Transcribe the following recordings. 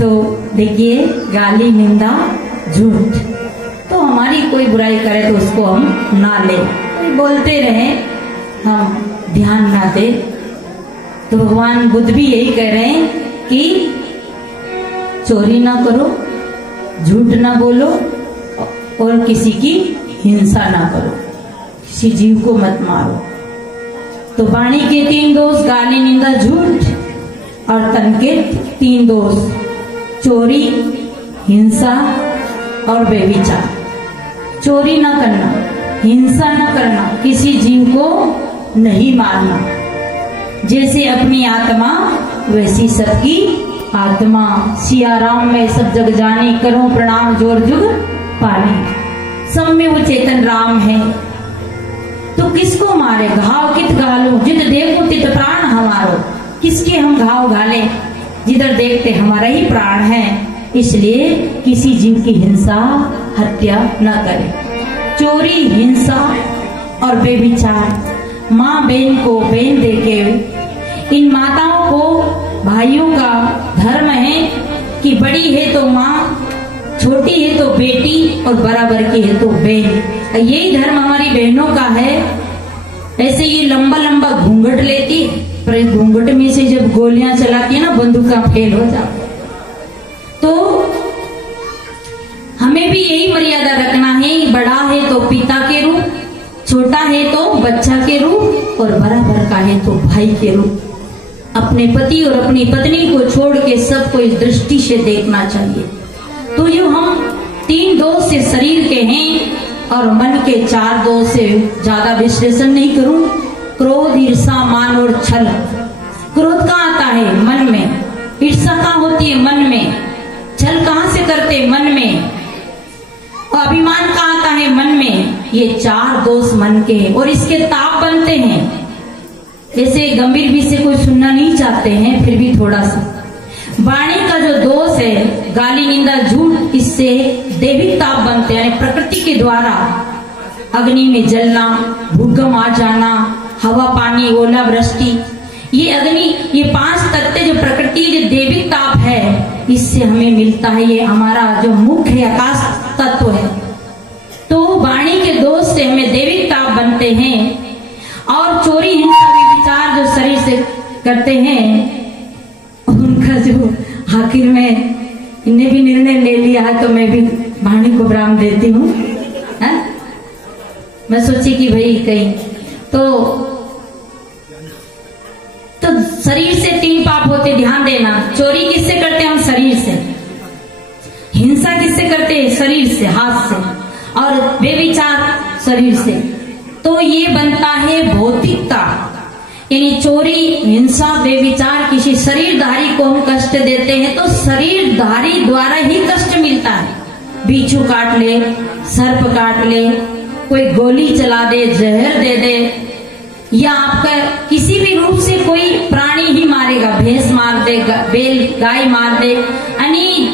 तो देखिए, गाली निंदा झूठ, तो हमारी कोई बुराई करे तो उसको हम ना ले, कोई बोलते रहे हम ध्यान ना दे। तो भगवान बुद्ध भी यही कह रहे हैं कि चोरी ना करो, झूठ ना बोलो और किसी की हिंसा ना करो, किसी जीव को मत मारो। तो वाणी के 3 दोष, गाली निंदा झूठ, और तन के 3 दोष, चोरी, हिंसा और व्यभिचार। चोरी ना करना, हिंसा ना करना, किसी जीव को नहीं मारना। जैसे अपनी आत्मा वैसी सबकी आत्मा। सिया राम में सब जग जाने, करो प्रणाम जोर जुग पाने। सब में वो चेतन राम है, तो किसको मारे? घाव कित घालो, जित देखो तित प्राण हमारो। किसके हम घाव घाले? जिधर देखते हमारा ही प्राण है। इसलिए किसी जीव की हिंसा, हत्या न करे। चोरी, हिंसा और बेविचार, माँ बहन को बहन देके, इन माताओं को भाइयों का धर्म है कि बड़ी है तो माँ, छोटी है तो बेटी और बराबर की है तो बहन। यही धर्म हमारी बहनों का है। ऐसे ये लंबा लंबा घूंघट लेती, पर इस घूंघट में से जब गोलियां चलाती है ना, बंदूका फेल हो जाती। तो हमें भी यही मर्यादा रखना है, बड़ा है तो पिता के रूप, छोटा है तो बच्चा के रूप और बराबर का है तो भाई के रूप। अपने पति और अपनी पत्नी को छोड़ के सबको इस दृष्टि से देखना चाहिए। तो ये हम 3 दोष से शरीर के हैं और मन के 4 दोष से ज्यादा विश्लेषण नहीं करूं। क्रोध, ईर्षा, मान और छल। क्रोध कहाँ आता है? मन में। ईर्षा कहाँ होती है? मन में। छल कहाँ से करते? मन में। और अभिमान कहाँ आता है? मन में। ये 4 दोष मन के हैं और इसके ताप बनते हैं। ऐसे गंभीर विषय कोई सुनना नहीं चाहते हैं, फिर भी थोड़ा सा। वाणी का जो दोष है, गाली निंदा झूठ, इससे दैविक ताप बनते हैं। प्रकृति के द्वारा अग्नि में जलना, भूकंप आ जाना, हवा, पानी, ओला वृष्टि, ये अग्नि, ये 5 तत्व जो प्रकृति जो दैविक ताप है, इससे हमें मिलता है। ये हमारा जो मुख्य है, आकाश तत्व है। तो वाणी के दोष से हमें दैविक ताप बनते हैं। और चोरी, हिंसा, विचार जो शरीर से करते हैं, उनका जो आखिर में इन्हें भी निर्णय ले लिया है, तो मैं भी वाणी को विराम देती हूँ। मैं सोची कि भाई कहीं तो शरीर से 3 पाप होते, ध्यान देना। चोरी किससे करते हैं? हम शरीर से। हिंसा किससे करते हैं? शरीर से, हाथ से। और बेविचार शरीर से। तो ये बनता है भौतिकता, यानी चोरी, हिंसा, बेविचार, किसी शरीरधारी को हम कष्ट देते हैं तो शरीरधारी द्वारा ही कष्ट मिलता है। बिच्छू काट ले, सर्प काट ले, कोई गोली चला दे, जहर दे दे, या आपका किसी भी रूप से कोई प्राणी ही मारेगा, भैंस मार देगा, बैल, गाय मार दे, यानी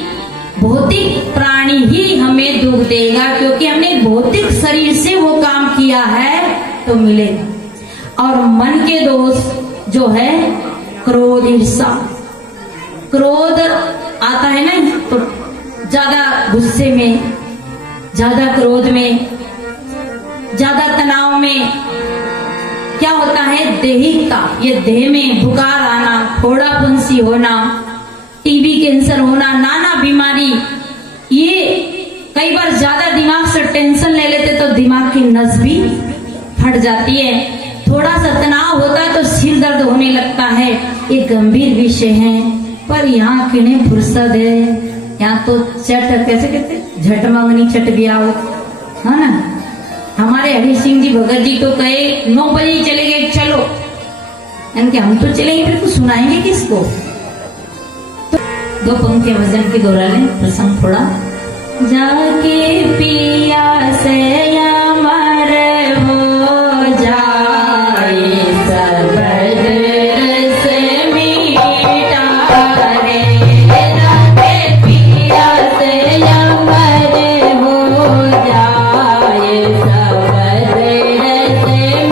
भौतिक प्राणी ही हमें दुख देगा, क्योंकि हमने भौतिक शरीर से वो काम किया है तो मिलेगा। और मन के दोष जो है क्रोध, ईर्षा। क्रोध आता है ना तो ज्यादा गुस्से में, ज्यादा क्रोध में, ज्यादा तनाव में क्या होता है? देहिकता, ये देह में बुखार आना, फोड़ा फुंसी होना, टीबी, कैंसर होना, नाना बीमारी। ये कई बार ज्यादा दिमाग से टेंशन ले लेते तो दिमाग की नस भी फट जाती है। थोड़ा सा तनाव होता है तो सिर दर्द होने लगता है। ये गंभीर विषय है, पर यहाँ किन्हें फुर्सत है? यहाँ तो चट, कैसे कहते, झट मांगनी चट ब्याह, है ना। हमारे हरि सिंह जी भगत जी तो कहे 9 बजे चले गए, चलो। यानी हम तो चलेंगे, फिर तो सुनाएंगे किसको? तो 2 पंक्तियां भजन की दोहरा लें, प्रसंग थोड़ा। जाके पिया से अमर हो जाए, सब रस मीठा रे। जाके पिया से अमर हो जाए, सब रस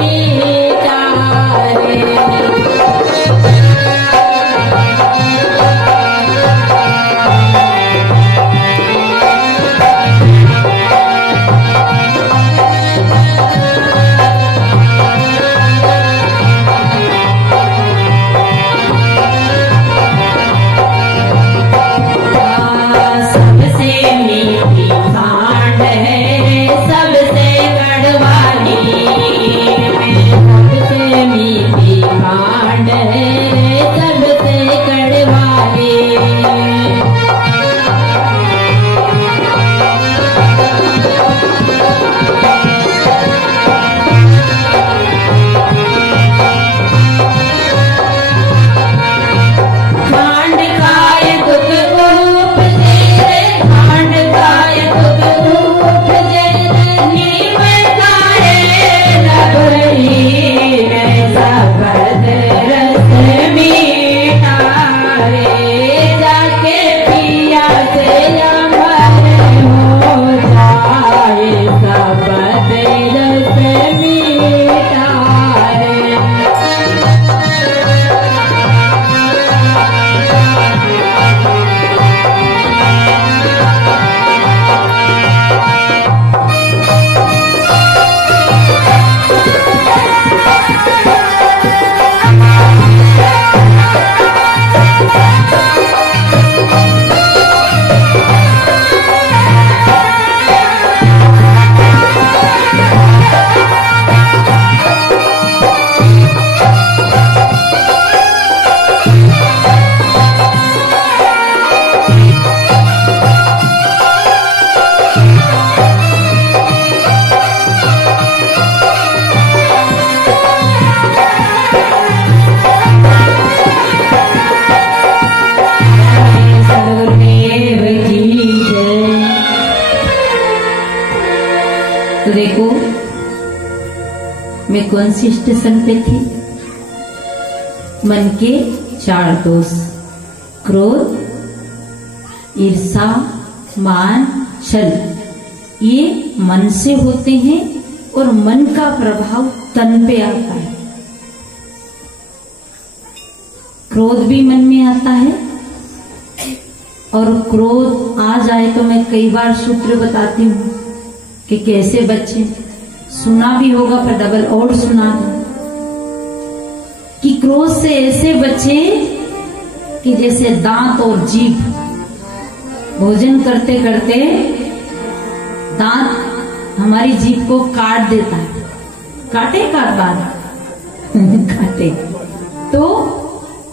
मीठा रे। मैं कौन सी स्टेशन पे थी? मन के 4 दोष, क्रोध, ईर्षा, मान, छल, ये मन से होते हैं और मन का प्रभाव तन पे आता है। क्रोध भी मन में आता है, और क्रोध आ जाए तो मैं कई बार सूत्र बताती हूँ कि कैसे बच्चे, सुना भी होगा पर डबल और सुना दो कि क्रोध से ऐसे बचे कि जैसे दांत और जीभ भोजन करते करते दांत हमारी जीभ को काट देता है। काटे का बार काटे तो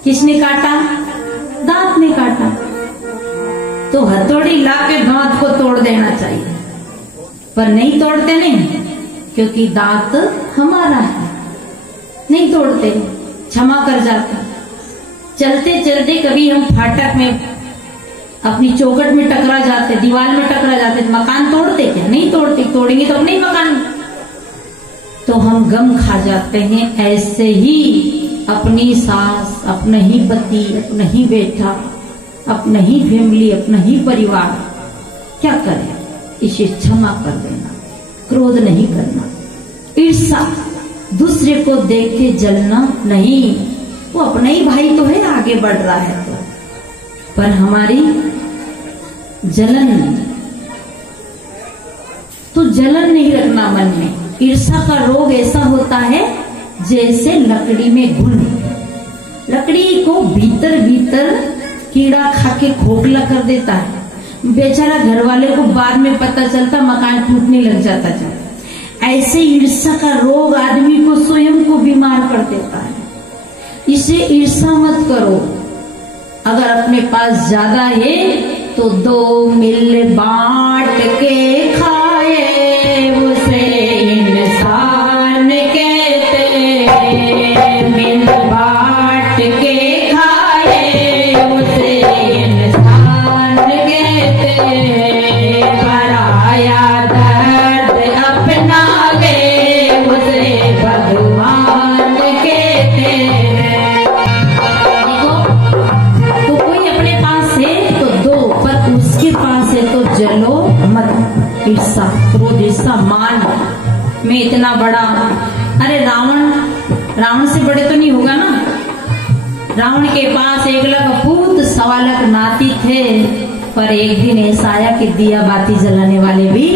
किसने काटा? दांत ने काटा। तो हथौड़ी ला के दांत को तोड़ देना चाहिए, पर नहीं तोड़ते नहीं, क्योंकि दांत हमारा है, नहीं तोड़ते, क्षमा कर जाते। चलते चलते कभी हम फाटक में अपनी चौखट में टकरा जाते, दीवार में टकरा जाते, मकान तोड़ते क्या? नहीं तोड़ते। तोड़ेंगे तो अपने ही मकान, तो हम गम खा जाते हैं। ऐसे ही अपनी सास, अपना ही पति, अपना ही बेटा, अपना ही फैमिली, अपना ही परिवार, क्या करें? इसे क्षमा कर देना, क्रोध नहीं करना। ईर्षा, दूसरे को देख के जलना नहीं, वो अपना ही भाई तो है, आगे बढ़ रहा है तो, पर हमारी जलन, तो जलन नहीं रखना मन में। ईर्षा का रोग ऐसा होता है जैसे लकड़ी में घुन, लकड़ी को भीतर भीतर कीड़ा खा के खोखला कर देता है। बेचारा घर वाले को बाद में पता चलता, मकान टूटने लग जाता जब। ऐसे ईर्षा का रोग आदमी को स्वयं को बीमार कर देता है। इसे ईर्षा मत करो। अगर अपने पास ज्यादा है तो 2 मिल बांट के खाए, उसे इंसान कहते हैं। मिल बांट के खाए, उसे इंसान कहते हैं। पराया दर्द अपना ले, उसे भगवान कहते हैं। तो कोई अपने पास है तो दो, पर उसके पास है तो जलो मत। ईर्षा, क्रोध, ईर्षा, मान, मैं इतना बड़ा, अरे रावण से बड़े तो नहीं होगा ना। रावण के पास 1 लाख पूत, 1.25 लाख नाती थे, पर एक दिन ऐसा आया कि दिया बाती जलाने वाले भी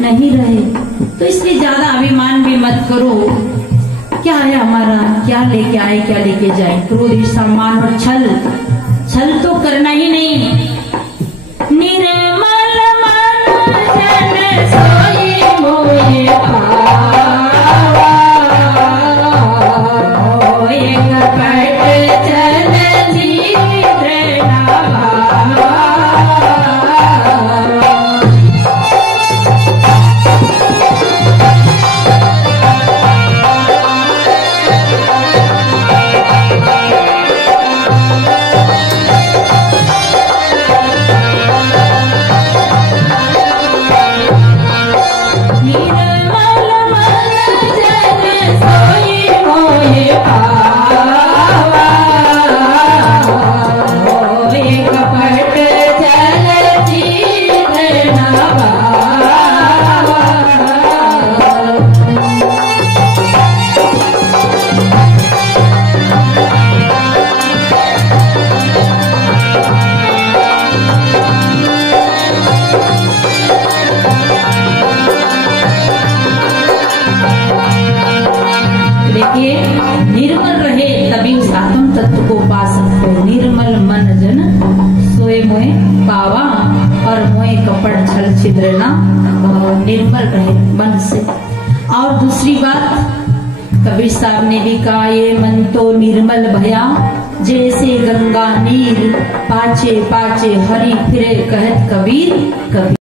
नहीं रहे। तो इसलिए ज्यादा अभिमान भी मत करो। क्या है हमारा, क्या लेके आए, क्या लेके जाए। क्रोध, ईर्षा, मान और छल, छल तो करना ही नहीं। निर्मल मन जन सोई मोए पावा, मोए कपट चल जीत नावा। निर्मल रहे तभी उस आत्म तत्व को पा सकते हो। निर्मल मन जन सोए मोए पावा, और मोए कपड़ छल छिद्र ना। निर्मल रहे मन से। और दूसरी बात कबीर साहब ने भी कहा, ये मन तो निर्मल भया, जैसे गंगा नीर, पाचे पाचे हरि फिरे कहत कबीर कबीर।